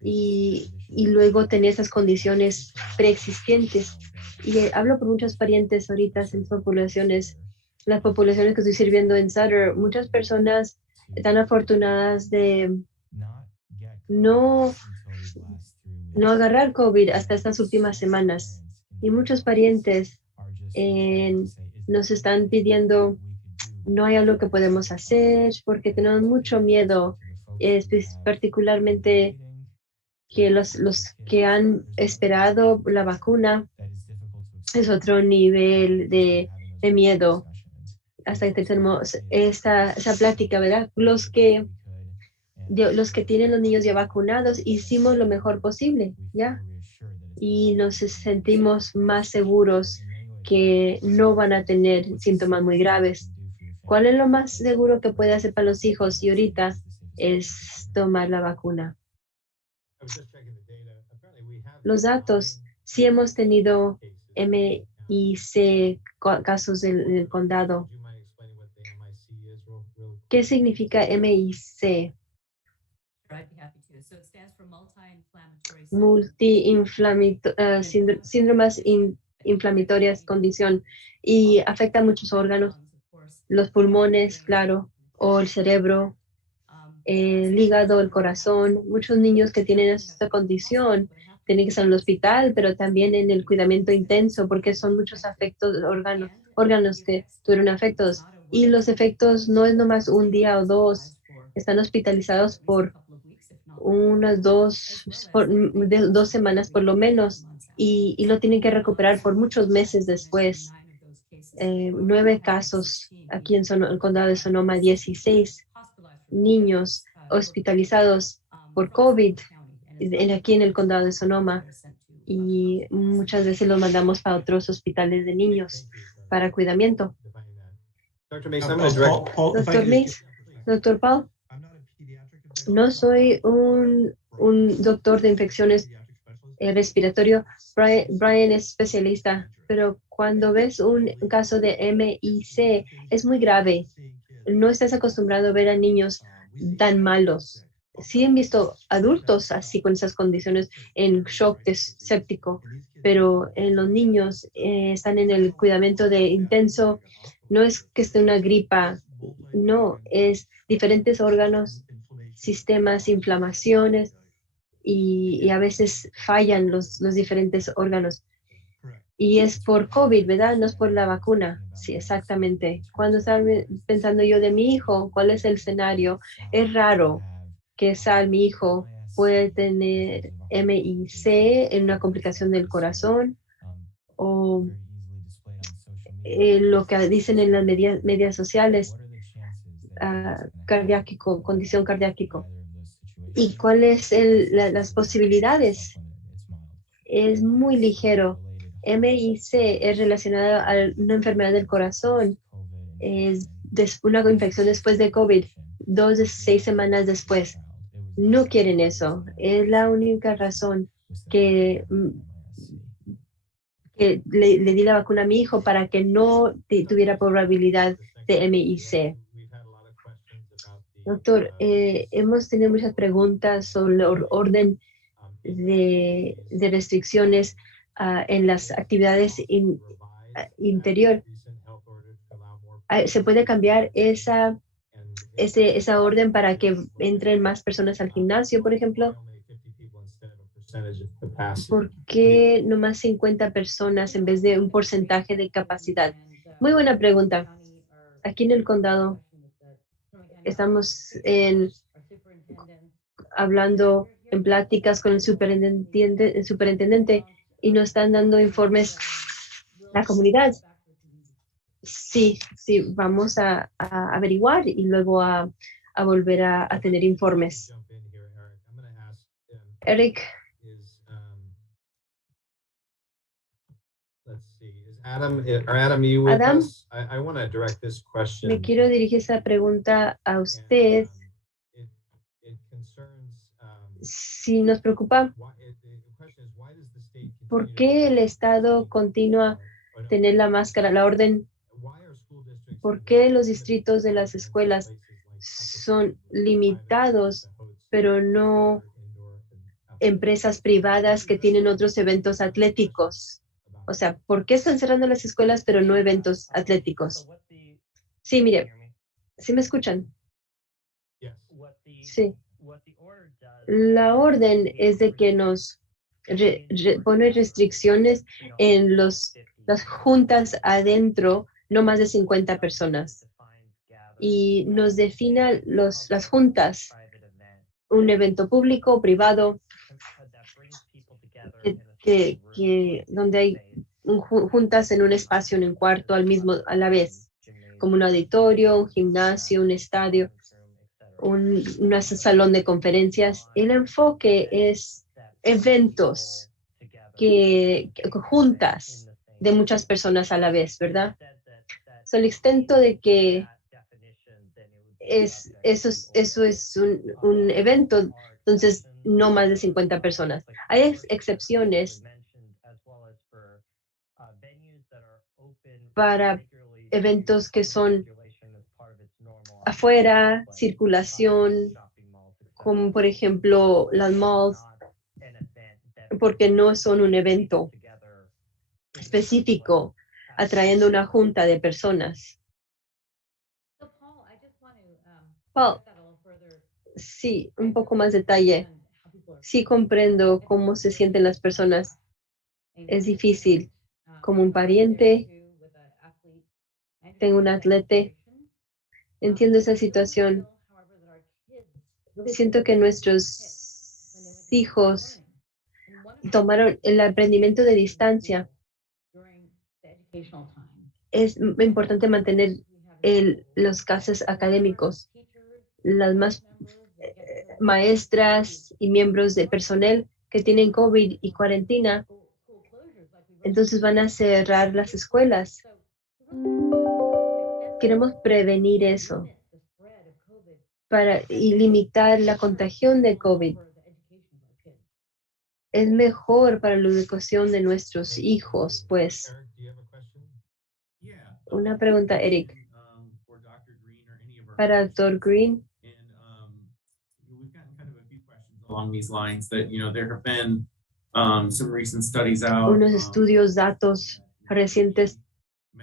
y luego tener esas condiciones preexistentes. Y hablo por muchos parientes ahorita en las poblaciones que estoy sirviendo en Sutter. Muchas personas están afortunadas de no agarrar COVID hasta estas últimas semanas. Y muchos parientes nos están pidiendo, no hay algo que podemos hacer porque tenemos mucho miedo, particularmente que los que han esperado la vacuna es otro nivel de miedo. Hasta que tenemos esa plática, ¿verdad? Los que tienen los niños ya vacunados, hicimos lo mejor posible, ¿ya? Y nos sentimos más seguros que no van a tener síntomas muy graves. ¿Cuál es lo más seguro que puede hacer para los hijos? Y ahorita es tomar la vacuna. Los datos, sí hemos tenido MIC casos en el condado. ¿Qué significa MIC? Síndromes inflamatorias, condición, y afecta a muchos órganos, los pulmones, claro, o el cerebro, el hígado, el corazón. Muchos niños que tienen esta condición tienen que estar en el hospital, pero también en el cuidamiento intenso, porque son muchos afectos, órganos que tuvieron efectos. Y los efectos no es nomás un día o 2, están hospitalizados por unas 2 semanas por lo menos y lo tienen que recuperar por muchos meses después. 9 casos aquí en el Condado de Sonoma, 16 niños hospitalizados por COVID aquí en el Condado de Sonoma, y muchas veces los mandamos para otros hospitales de niños para cuidamiento. Dr. Mace, I'm going to direct. Doctor Mace, Doctor Paul, no soy un doctor de infecciones respiratorio. Brian es especialista, pero cuando ves un caso de MIC es muy grave. No estás acostumbrado a ver a niños tan malos. Sí han visto adultos así con esas condiciones en shock séptico, pero en los niños están en el cuidamiento de intenso. No es que esté una gripa, no, es diferentes órganos, sistemas, inflamaciones, y a veces fallan los diferentes órganos. Y es por COVID, ¿verdad? No es por la vacuna. Sí, exactamente. Cuando estaba pensando yo de mi hijo, ¿cuál es el escenario? Es raro que mi hijo puede tener MIC en una complicación del corazón o lo que dicen en las medias sociales, condición cardíaca. ¿Y cuáles las posibilidades? Es muy ligero. MIC es relacionado a una enfermedad del corazón. Es una infección después de COVID, 2 de 6 semanas después. No quieren eso. Es la única razón que le di la vacuna a mi hijo, para que no tuviera probabilidad de MIC. Doctor, hemos tenido muchas preguntas sobre el orden de restricciones en las actividades interior. ¿Se puede cambiar esa orden para que entren más personas al gimnasio, por ejemplo? ¿Por qué nomás 50 personas en vez de un porcentaje de capacidad? Muy buena pregunta. Aquí en el condado estamos hablando en pláticas con el superintendente y nos están dando informes a la comunidad. Sí, vamos a averiguar y luego a volver a tener informes. Eric. Adam, you with Adam, us? I want to direct this question. Me quiero dirigir esa pregunta a usted. It concerns, si nos preocupa, ¿por qué el Estado continúa tener la máscara, la orden? ¿Por qué los distritos de las escuelas son limitados, pero no empresas privadas que tienen otros eventos atléticos? O sea, ¿por qué están cerrando las escuelas, pero no eventos atléticos? Sí, mire, ¿sí me escuchan? Sí. La orden es de que nos pone restricciones en las juntas adentro, no más de 50 personas. Y nos defina las juntas, un evento público o privado, donde hay juntas en un espacio, en un cuarto a la vez, como un auditorio, un gimnasio, un estadio, un salón de conferencias. El enfoque es eventos, juntas de muchas personas a la vez, ¿verdad? El extento de que eso es un evento, entonces no más de 50 personas. Hay excepciones para eventos que son afuera, circulación, como por ejemplo las malls, porque no son un evento específico atrayendo una junta de personas. Paul, sí, un poco más detalle. Sí comprendo cómo se sienten las personas. Es difícil. Como un pariente, tengo un atleta, entiendo esa situación. Siento que nuestros hijos tomaron el aprendimiento de distancia. Es importante mantener los casos académicos. Las más maestras y miembros de personal que tienen COVID y cuarentena, entonces van a cerrar las escuelas. Queremos prevenir eso y limitar la contagión de COVID. Es mejor para la educación de nuestros hijos, pues. Una pregunta, Eric, para Dr. Green. Along these lines that, there have been some recent studies out. Unos estudios, datos recientes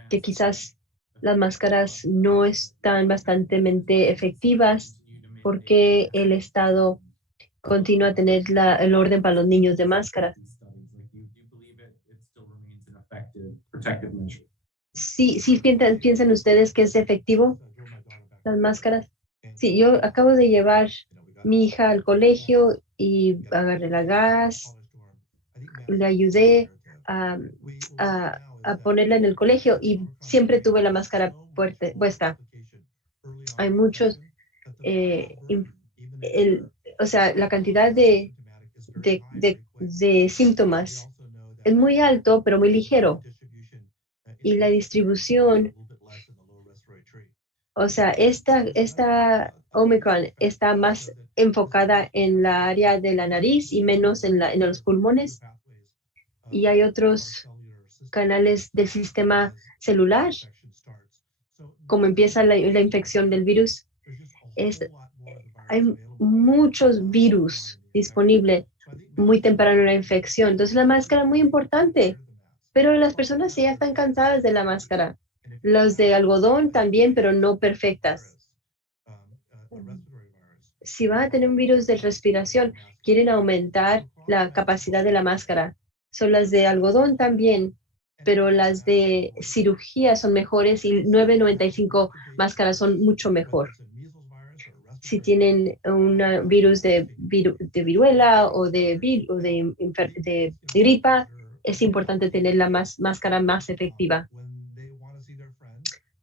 que quizás las máscaras no están bastante efectivas porque el Estado continúa a tener el orden para los niños de máscaras. Sí, piensan ustedes que es efectivo las máscaras. Sí, yo acabo de llevar mi hija al colegio y agarré la gas, le ayudé a ponerla en el colegio y siempre tuve la máscara puesta. Hay muchos, o sea, la cantidad de síntomas es muy alto, pero muy ligero. Y la distribución, o sea, esta Omicron está más enfocada en la área de la nariz y menos en los pulmones. Y hay otros canales del sistema celular, como empieza la infección del virus. Hay muchos virus disponibles muy temprano en la infección. Entonces la máscara es muy importante, pero las personas ya están cansadas de la máscara. Los de algodón también, pero no perfectas. Si van a tener un virus de respiración, quieren aumentar la capacidad de la máscara. Son las de algodón también, pero las de cirugía son mejores y 9.95 máscaras son mucho mejor. Si tienen un virus de viruela o de gripa, es importante tener la máscara más efectiva.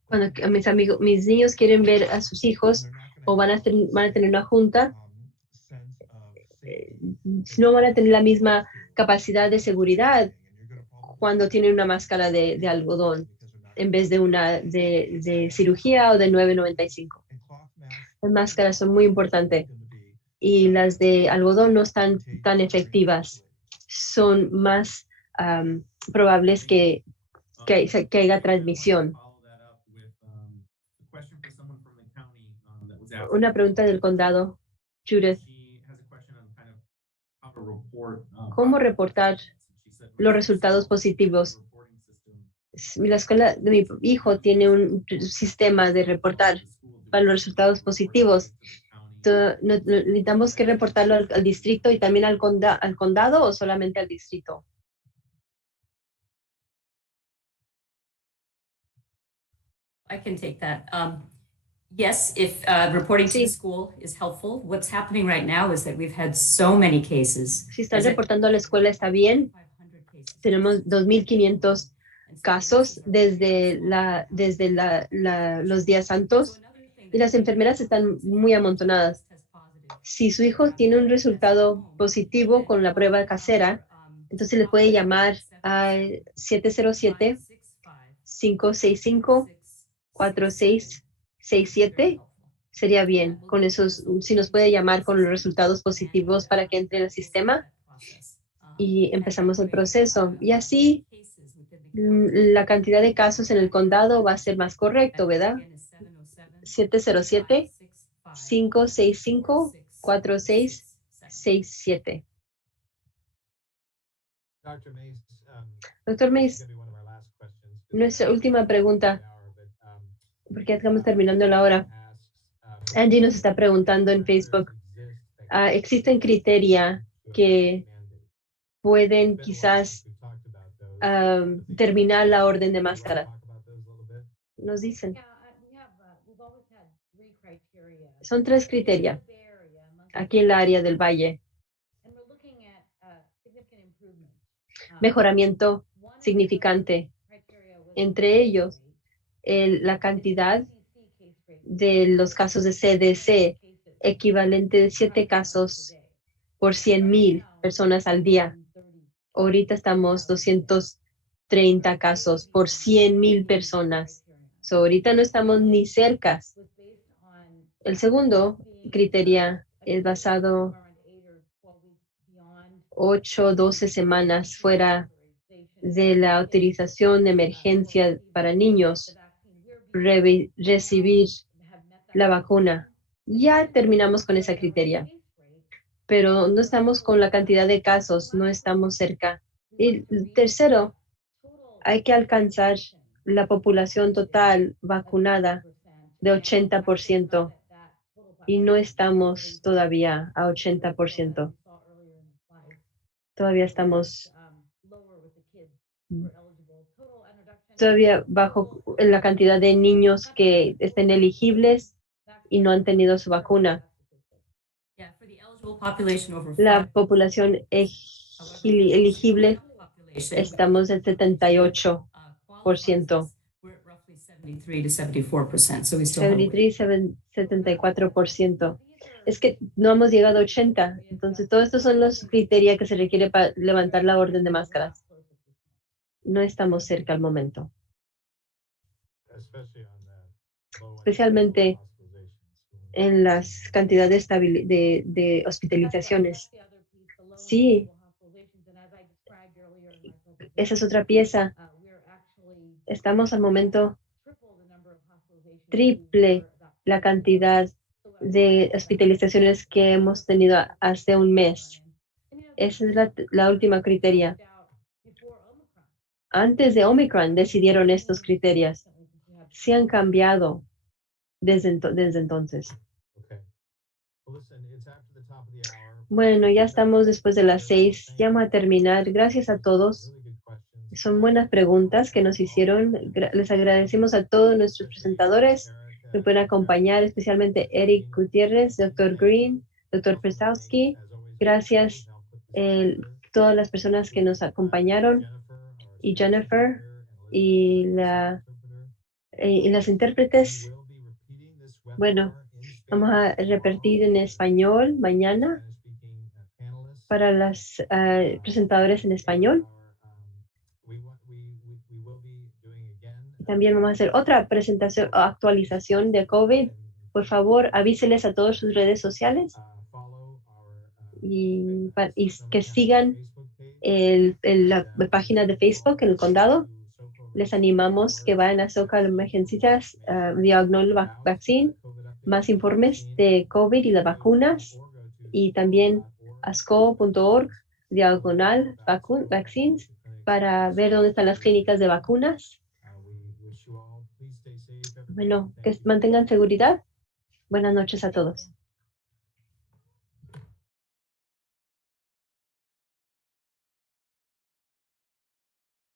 Cuando mis niños quieren ver a sus hijos o van a tener una junta, no van a tener la misma capacidad de seguridad cuando tienen una máscara de algodón en vez de una de cirugía o de 9.95. Las máscaras son muy importantes y las de algodón no están tan efectivas. Son más probables que haya transmisión. Una pregunta del condado, Judith. ¿Cómo reportar los resultados positivos? La escuela de mi hijo tiene un sistema de reportar para los resultados positivos. ¿Necesitamos que reportarlo al distrito y también al condado o solamente al distrito? I can take that. Yes, if reporting to the school is helpful, what's happening right now is that we've had so many cases. Si están reportando a la escuela está bien. Tenemos 2.500 casos desde los días santos y las enfermeras están muy amontonadas. Si su hijo tiene un resultado positivo con la prueba casera, entonces le puede llamar a 707-565-4667. Sería bien con esos, si nos puede llamar con los resultados positivos para que entre en el sistema y empezamos el proceso. Y así la cantidad de casos en el condado va a ser más correcto, ¿verdad? 707-565-4667. Doctor Mace, nuestra última pregunta, porque ya estamos terminando la hora. Angie nos está preguntando en Facebook, ¿existen criterios que pueden quizás terminar la orden de máscara? Nos dicen. Son 3 criterios. aquí en la área del Valle. Mejoramiento significante. Entre ellos, la cantidad de los casos de CDC, equivalente de 7 casos por 100,000 personas al día. Ahorita estamos 230 casos por 100,000 personas. So, ahorita no estamos ni cerca. El segundo criterio es basado 8 o 12 semanas fuera de la autorización de emergencia para niños recibir la vacuna. Ya terminamos con esa criteria, pero no estamos con la cantidad de casos, no estamos cerca. Y tercero, hay que alcanzar la población total vacunada de 80%. Y no estamos todavía a 80%. Todavía estamos bajo la cantidad de niños que estén elegibles y no han tenido su vacuna. La población elegible estamos en 78%. 73-74%. Es que no hemos llegado a 80%. Entonces, todos estos son los criterios que se requiere para levantar la orden de máscaras. No estamos cerca al momento. Especialmente en las cantidades de hospitalizaciones. Sí. Esa es otra pieza. Estamos al momento triple la cantidad de hospitalizaciones que hemos tenido hace un mes. Esa es la última criteria. Antes de Omicron decidieron estos criterios. Se han cambiado desde entonces. Bueno, ya estamos después de las 6. Ya vamos a terminar. Gracias a todos. Son buenas preguntas que nos hicieron. Les agradecemos a todos nuestros presentadores que pueden acompañar, especialmente Eric Gutierrez, Dr. Green, Dr. Presowski. Gracias a todas las personas que nos acompañaron, y Jennifer, y las intérpretes. Bueno, vamos a repetir en español mañana para los presentadores en español. También vamos a hacer otra presentación o actualización de COVID. Por favor, avíseles a todas sus redes sociales y que sigan la página de Facebook en el condado. Les animamos que vayan a Socal Emergencias Diagonal Vaccine, más informes de COVID y las vacunas, y también asco.org Diagonal Vaccines para ver dónde están las clínicas de vacunas. Bueno, que mantengan seguridad. Buenas noches a todos.